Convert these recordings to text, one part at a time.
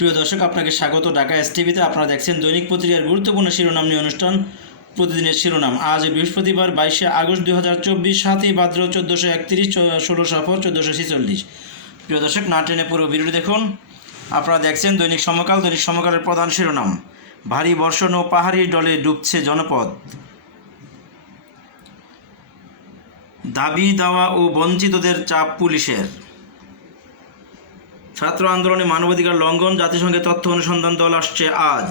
প্রিয় দর্শক, আপনাকে স্বাগত। ঢাকা এস টিভিতে আপনারা দেখছেন দৈনিক পত্রিকার গুরুত্বপূর্ণ শিরোনাম নিয়ে অনুষ্ঠান, প্রতিদিনের শিরোনাম। আজ বৃহস্পতিবার বাইশে আগস্ট দুই হাজার চব্বিশ, সাতই ভাদ্র চোদ্দোশো একত্রিশ ষোলো সফর, চোদ্দোশো ছেচল্লিশ। প্রিয় দর্শক, না টেনে পুরো ভিডিও দেখুন। আপনারা দেখছেন দৈনিক সমকাল। দৈনিক সমকালের প্রধান শিরোনাম। ভারী বর্ষণ ও পাহাড়ি ডলে ডুবছে জনপদ। দাবি দাওয়া ও বঞ্চিতদের চাপ পুলিশের। ছাত্র আন্দোলনে মানবাধিকার লঙ্ঘন, জাতিসংঘের তথ্য অনুসন্ধান দল আসছে আজ।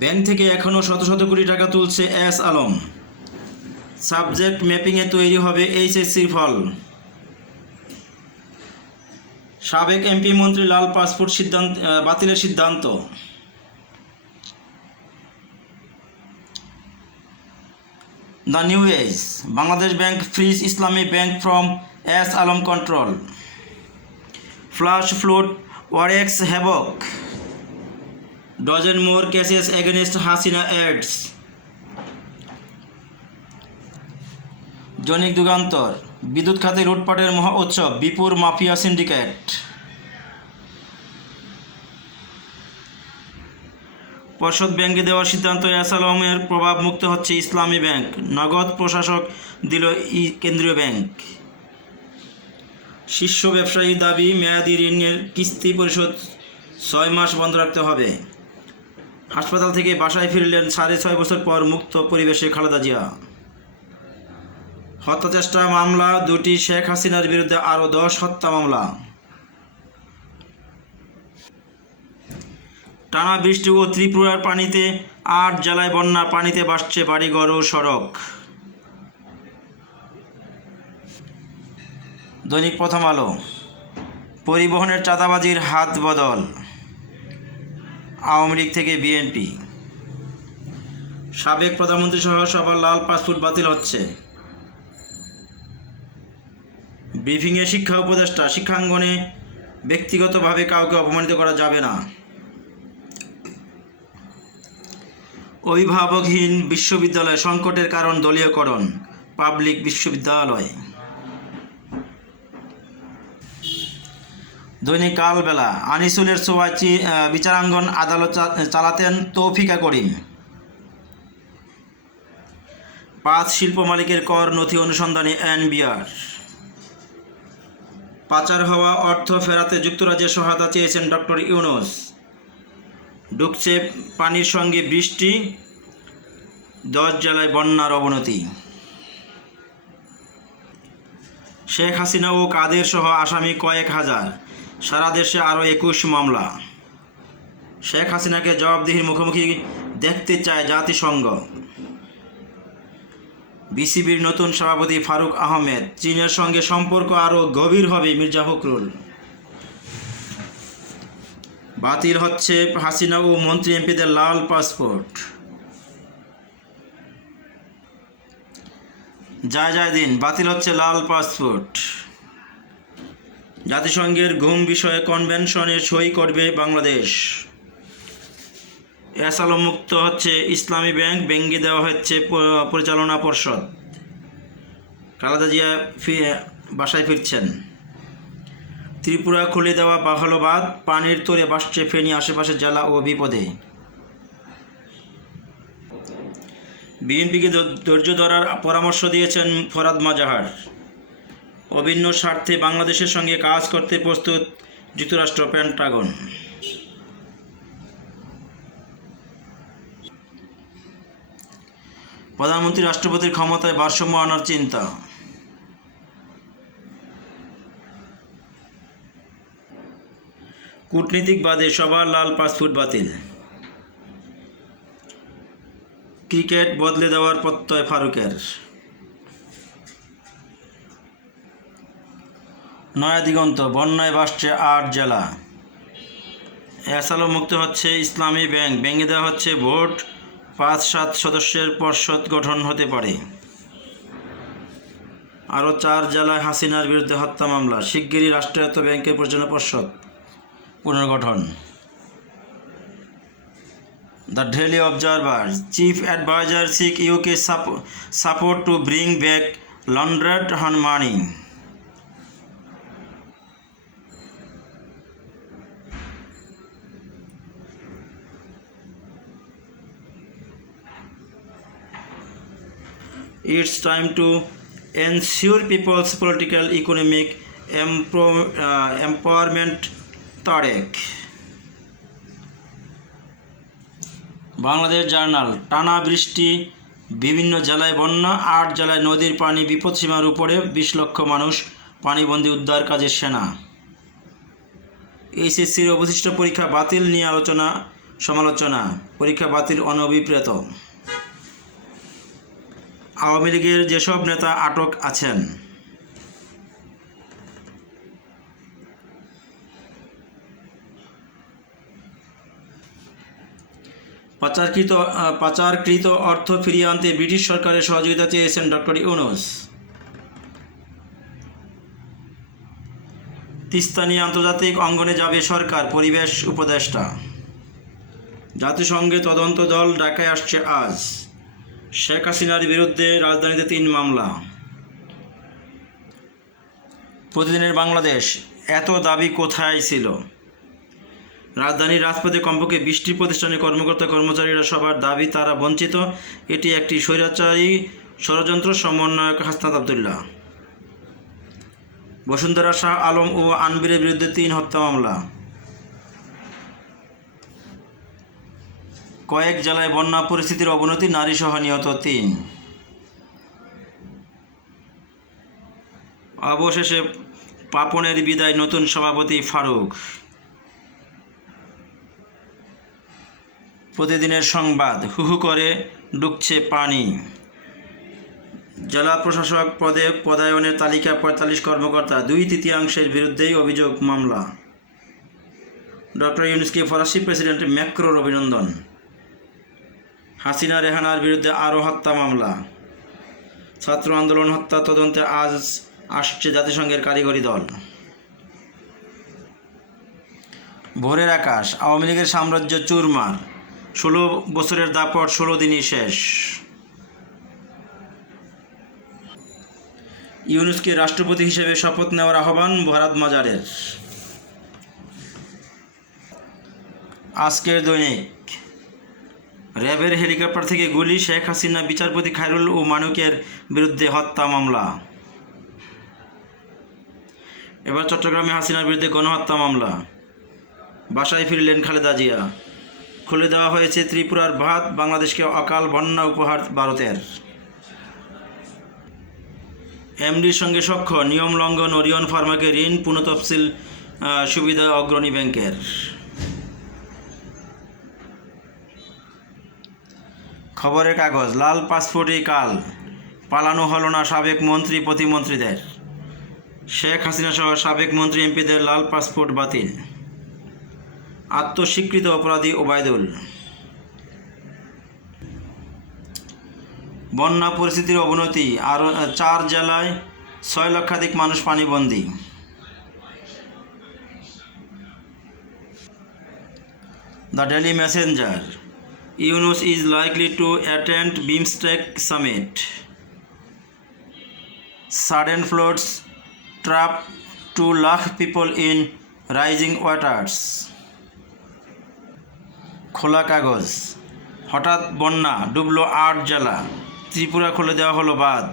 ব্যাংক থেকে এখনও শত শত কোটি টাকা তুলছে এস আলম। সাবজেক্ট ম্যাপিংয়ে তৈরি হবে এইচএসসির ফল। সাবেক এমপি মন্ত্রী লাল পাসপোর্ট সিদ্ধান্ত বাতিলের সিদ্ধান্ত। The New Age, Bangladesh Bank freeze Islami Bank from S Alam control. Flash flood wreaks havoc. Dozen more cases against Hasina aides. দৈনিক যুগান্তর, বিদ্যুৎ খাতে লুটপাটের মহা উৎসব, বিপুর মাফিয়া সিন্ডিকেট। পর্ষদ ব্যাংকে দেওয়ার সিদ্ধান্ত এসালমের প্রভাব মুক্ত হচ্ছে ইসলামী ব্যাংক। নগদ প্রশাসক দিল ই কেন্দ্রীয় ব্যাংক। শীর্ষ ব্যবসায়ী দাবি, মেয়াদি ঋণের কিস্তি পরিশোধ ছয় মাস বন্ধ রাখতে হবে। হাসপাতাল থেকে বাসায় ফিরলেন সাড়ে ছয় বছর পর মুক্ত পরিবেশে খালেদা জিয়া। হত্যাচেষ্টা মামলা, দুটি শেখ হাসিনার বিরুদ্ধে আরও দশ হত্যা মামলা। টানা বৃষ্টি ও ত্রিপুরার পানিতে, আট জেলায় বন্যা পানিতে ভাসছে বাড়িঘর ও সড়ক। দৈনিক প্রথম আলো। পরিবহনের চাঁদাবাজির হাত বদল। আওয়ামী লীগ থেকে বিএনপি। সাবেক প্রধানমন্ত্রী সহ সবার লাল পাসপোর্ট বাতিল হচ্ছে। ব্রিফিংয়ে শিক্ষা উপদেষ্টা শিক্ষাঙ্গনে ব্যক্তিগতভাবে কাউকে অপমানিত করা যাবে না। অভিভাবকহীন বিশ্ববিদ্যালয় সংকটের কারণ দলীয়করণ, পাবলিক বিশ্ববিদ্যালয়। দৈনিক কালবেলা, আনিসুলের সোয়াই চি- বিচারাঙ্গন আদালত চালাতেন তৌফিকা করিম। পাঁচ শিল্প মালিকের কর নথি অনুসন্ধানে এনবিআর। পাচার হওয়া অর্থ ফেরাতে যুক্তরাজ্যের সহায়তা চেয়েছেন ডক্টর ইউনুস। ঢুকছে পানির সঙ্গে বৃষ্টি, দশ জেলায় বন্যার অবনতি। শেখ হাসিনা ও কাদের সহ আসামি কয়েক হাজার। সারা দেশে আরও একুশ মামলা। শেখ হাসিনাকে জবাবদিহির মুখোমুখি দেখতে চায় জাতিসংঘ। বিসিবির নতুন সভাপতি ফারুক আহমেদ, চীনের সঙ্গে সম্পর্ক আরও গভীর হবে মির্জা ফখরুল। বাতিল হচ্ছে হাসিনা ও মন্ত্রী এমপিদের লাল পাসপোর্ট। যায় যায় দিন, বাতিল হচ্ছে লাল পাসপোর্ট। জাতিসংঘের ঘুম বিষয়ে কনভেনশনে সই করবে বাংলাদেশ। মুক্ত হচ্ছে ইসলামী ব্যাংক ভেঙ্গে দেওয়া হচ্ছে পরিচালনা পর্ষদ। খালেদা জিয়া বাসায় ফিরছেন। ত্রিপুরা খুলে দেওয়া বাহলবাদ, পানির তোরে বাসছে ফেনী আশেপাশের জেলা ও বিপদে। বিএনপিকে ধৈর্য ধরার পরামর্শ দিয়েছেন ফরাদ মাজাহার। অভিন্ন স্বার্থে বাংলাদেশের সঙ্গে কাজ করতে প্রস্তুত যুক্তরাষ্ট্র পেন্টাগন। প্রধানমন্ত্রী রাষ্ট্রপতির ক্ষমতায় ভারসাম্য আনার চিন্তা। কূটনীতিক বাদে সবার লাল পাসপোর্ট বাতিল। ক্রিকেট বদলে দেওয়ার প্রত্যয় ফারুকের। নয়া দিগন্ত, বন্যায় বাসছে আট জেলা। এসালো মুক্ত হচ্ছে ইসলামী ব্যাংক। ভেঙে দেওয়া হচ্ছে ভোট। পাঁচ সাত সদস্যের পর্ষদ গঠন হতে পারে। আরও চার জেলায় হাসিনার বিরুদ্ধে হত্যা মামলা। শিগগিরই রাষ্ট্রায়ত্ত ব্যাংকের পরিচালনা পর্ষদ পুনর্গঠন। The Daily Observer chief adviser seek UK support to bring back laundered money it's time to ensure people's political economic empowerment Tarique Bangladesh Journal টানা বৃষ্টি, বিভিন্ন জেলায় বন্যা, আট জেলায় নদীর পানি বিপদসীমার উপরে বিশ লক্ষ মানুষ পানিবন্দী উদ্ধার কাজে সেনা। এইচএসসির অবশিষ্ট পরীক্ষা বাতিল নিয়ে আলোচনা, সমালোচনা, পরীক্ষা বাতিল অনভিপ্রেত। আওয়ামী লীগের যেসব নেতা আটক আছেন। পাচারকৃত পাচারকৃত অর্থ ফিরিয়ে আনতে ব্রিটিশ সরকারের সহযোগিতা চেয়েছেন ডক্টর ইউনুস। তিস্তা নিয়ে আন্তর্জাতিক অঙ্গনে যাবে সরকার, পরিবেশ উপদেষ্টা। জাতিসংঘে তদন্ত দল ঢাকায় আসছে আজ। শেখ হাসিনার বিরুদ্ধে রাজধানীতে তিন মামলা। প্রতিদিনের বাংলাদেশ, এত দাবি কোথায় ছিল? রাজধানীর রাজপথে কমপক্ষে বৃষ্টি প্রতিষ্ঠানের কর্মকর্তা কর্মচারীরা সবার দাবি, তারা বঞ্চিত। এটি একটি স্বৈরাচারী ষড়যন্ত্র সমন্বয়ক হাসনাত আবদুল্লাহ। বসুন্ধরা শাহ আলম ও আনবিরের বিরুদ্ধে তিন হত্যা মামলা। কয়েক জেলায় বন্যা পরিস্থিতির অবনতি, নারী সহ নিহত তিন। অবশেষে পাপনের বিদায় নতুন সভাপতি ফারুক। প্রতিদিনের সংবাদ, হুহু করে ডুবছে পানি। জেলা প্রশাসক পদে পদায়নের তালিকা পঁয়তাল্লিশ কর্মকর্তা, দুই তৃতীয়াংশের বিরুদ্ধেই অভিযোগ মামলা। ডক্টর ইউনুসকে ফরাসি প্রেসিডেন্ট ম্যাক্রোর অভিনন্দন। হাসিনা রেহানার বিরুদ্ধে আরও হত্যা মামলা। ছাত্র আন্দোলন হত্যা তদন্তে আজ আসছে জাতিসংঘের কারিগরি দল। ভোরের আকাশ, আওয়ামী লীগের সাম্রাজ্য চুরমার। ষোলো বছরের দাপট, ষোলো দিনই শেষ। ইউনুসকে রাষ্ট্রপতি হিসেবে শপথ নেওয়ার আহ্বান ভারত মাজারের। আজকের দৈনিক র্যাবের হেলিকপ্টার থেকে গুলি, শেখ হাসিনা, বিচারপতি খায়রুল ও মানুকের বিরুদ্ধে হত্যা মামলা। এবার চট্টগ্রামে হাসিনার বিরুদ্ধে গণহত্যা মামলা। বাসায় ফিরলেন খালেদা জিয়া। খুলে দেওয়া হয়েছে ত্রিপুরার ভাত, বাংলাদেশকে অকাল বন্যা উপহার ভারতের। এমডির সঙ্গে সখ্য, নিয়ম লঙ্ঘন, ওরিয়ন ফার্মাকে ঋণ, পুনঃতফসিল সুবিধা অগ্রণী ব্যাংকের। খবরের কাগজ, লাল পাসপোর্টই কাল। পালানো হলো না সাবেক মন্ত্রী, প্রতিমন্ত্রীদের। শেখ হাসিনা সহ সাবেক মন্ত্রী এমপিদের লাল পাসপোর্ট বাতিল। আত্মস্বীকৃত অপরাধী ওবায়দুল। বন্যা পরিস্থিতির অবনতি আরও চার জেলায় ছয় লক্ষাধিক মানুষ পানিবন্দী। The Daily Messenger. Yunus is likely to attend BIMSTEC summit sudden floods trap 2 lakh people in rising waters. খোলা কাগজ। হঠাৎ বন্যা ডুবলো আট জেলা ত্রিপুরা খুলে দেওয়া হলো বাদ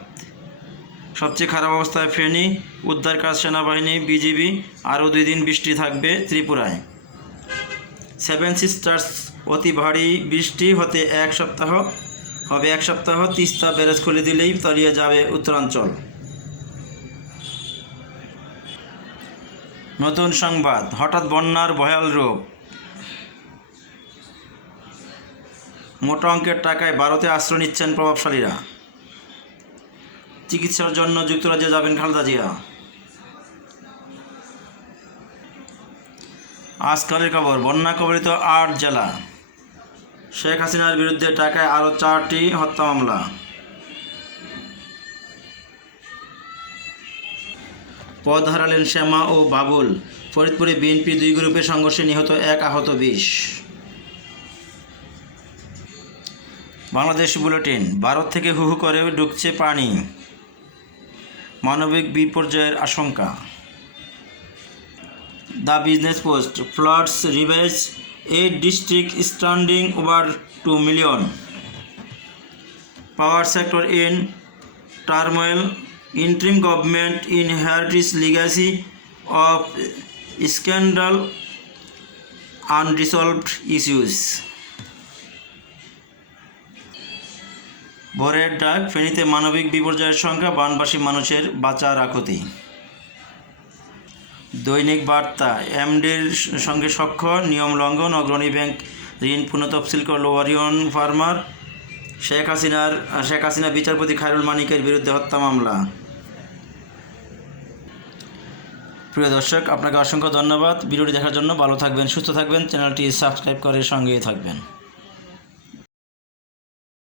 সবচেয়ে খারাপ অবস্থায় ফেনী, উদ্ধার কাজ সেনাবাহিনী, বিজিবি, আরও দুই দিন বৃষ্টি থাকবে ত্রিপুরায়। সেভেন সিস্টার্স অতি ভারী বৃষ্টি হতে এক সপ্তাহ হবে, এক সপ্তাহ তিস্তা ব্যারেজ খুলে দিলেই তলিয়ে যাবে উত্তরাঞ্চল। নতুন সংবাদ, হঠাৎ বন্যার ভয়াল রূপ। মোটা অঙ্কের টাকায় ভারতে আশ্রয় নিচ্ছেন প্রভাবশালীরা। চিকিৎসার জন্য যুক্তরাজ্যে যাবেন খালেদা জিয়া। আজকালের খবর, বন্যা কবলিত আট জেলা। শেখ হাসিনার বিরুদ্ধে টাকায় আরও চারটি হত্যা মামলা। পদ হারালেন শ্যামা ও বাবুল। ফরিদপুরে বিএনপি দুই গ্রুপের সংঘর্ষে নিহত এক আহত বিশ। বাংলাদেশ বুলেটিন, ভারত থেকে হু হু করে ঢুকছে পানি। মানবিক বিপর্যয়ের আশঙ্কা। The Business Post, floods, ravage eight district standing over two million. Power sector in turmoil, interim government inherits legacy of scandal unresolved issues. ভোরের ডাক, ফেনীতে মানবিক বিপর্যয়ের সংখ্যা বানবাসী মানুষের বাঁচার আকুতি। দৈনিক বার্তা, এমডির সঙ্গে স্বাক্ষর, নিয়ম লঙ্ঘন, অগ্রণী ব্যাংক ঋণ পুনঃতফসিল করল ওয়ারিয়ন ফার্মার, শেখ হাসিনার, শেখ হাসিনা বিচারপতি খায়রুল মানিকের বিরুদ্ধে হত্যা মামলা। প্রিয় দর্শক, আপনাকে অসংখ্য ধন্যবাদ। ভিডিওটি দেখার জন্য ভালো থাকবেন, সুস্থ থাকবেন। চ্যানেলটি সাবস্ক্রাইব করে সঙ্গেই থাকবেন।